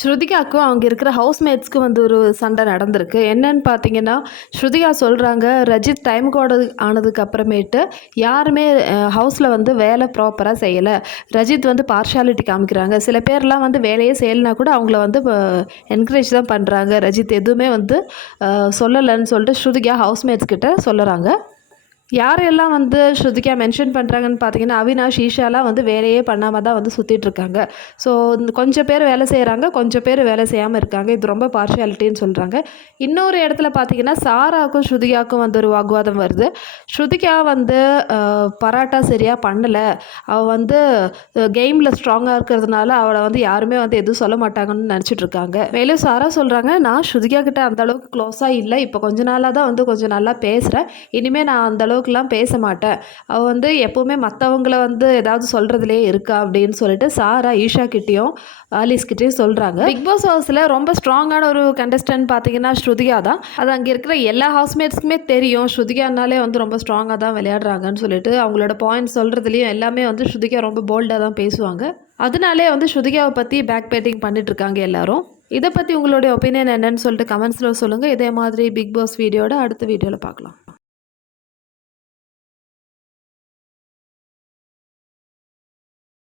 ஸ்ருதிகாவுக்கும் அவங்க இருக்கிற ஹவுஸ்மேட்ஸ்க்கு வந்து ஒரு சண்டை நடந்திருக்கு. என்னன்னு பார்த்தீங்கன்னா, ஸ்ருதிகா சொல்கிறாங்க, ரஜித் டைம் கோடு ஆனதுக்கு அப்புறமேட்டு யாருமே ஹவுஸில் வந்து வேலை ப்ராப்பராக செய்யலை. ரஜித் வந்து பார்ஷாலிட்டி காமிக்கிறாங்க. சில பேர்லாம் வந்து வேலையே செய்யலைனா கூட அவங்கள வந்து என்கரேஜ் தான் பண்ணுறாங்க. ரஜித் எதுவுமே வந்து சொல்லலைன்னு சொல்லிட்டு ஸ்ருதிகா ஹவுஸ்மேட்ஸ் கிட்ட சொல்லுறாங்க. யாரெல்லாம் வந்து ஸ்ருதிகா மென்ஷன் பண்ணுறாங்கன்னு பார்த்தீங்கன்னா, அவினாஷ், ஈஷாலாம் வந்து வேலையே பண்ணாமல் தான் வந்து சுற்றிட்டுருக்காங்க. ஸோ கொஞ்சம் பேர் வேலை செய்கிறாங்க, கொஞ்சம் பேர் வேலை செய்யாமல் இருக்காங்க. இது ரொம்ப பார்ஷியாலிட்டின்னு சொல்கிறாங்க. இன்னொரு இடத்துல பார்த்தீங்கன்னா, சாராவுக்கும் ஸ்ருதிகாவுக்கும் வந்து ஒரு வாக்குவாதம் வருது. ஸ்ருதிகா வந்து பராட்டா சரியாக பண்ணலை, அவள் வந்து கேமில் ஸ்ட்ராங்காக இருக்கிறதுனால அவளை வந்து யாருமே வந்து எதுவும் சொல்ல மாட்டாங்கன்னு நினச்சிட்ருக்காங்க. மேலும் சாரா சொல்கிறாங்க, நான் ஸ்ருதிகா கிட்ட அந்தளவுக்கு க்ளோஸாக இல்லை, இப்போ கொஞ்ச நாளாக தான் வந்து கொஞ்சம் நல்லா பேசுகிறேன், இனிமேல் நான் அந்தளவுக்கு பேச மாட்டேன், அவள் வந்து எப்போவுமே மற்றவங்கள வந்து ஏதாவது சொல்கிறதுலே இருக்கா அப்படின்னு சொல்லிட்டு சாரா ஈஷா கிட்டேயும் ஆலிஸ் கிட்டேயும் சொல்கிறாங்க. பிக் பாஸ் ஹவுஸில் ரொம்ப ஸ்ட்ராங்கான ஒரு கண்டஸ்டன்ட் பார்த்தீங்கன்னா ஸ்ருதிகா தான். அது அங்கே இருக்கிற எல்லா ஹவுஸ்மேட்ஸ்க்குமே தெரியும், ஸ்ருதிகானாலே வந்து ரொம்ப ஸ்ட்ராங்காக தான் விளையாடுறாங்கன்னு சொல்லிட்டு. அவங்களோட பாயிண்ட் சொல்கிறதுலையும் எல்லாமே வந்து ஸ்ருதிகா ரொம்ப போல்டாக தான் பேசுவாங்க. அதனாலே வந்து ஸ்ருதிகாவை பற்றி பேக் பேட்டிங் பண்ணிட்டுருக்காங்க எல்லாரும். இதை பற்றி உங்களுடைய ஒப்பீனியன் என்னன்னு சொல்லிட்டு கமெண்ட்ஸில் சொல்லுங்கள். இதே மாதிரி பிக் பாஸ் வீடியோட அடுத்த வீடியோவில் பார்க்கலாம்.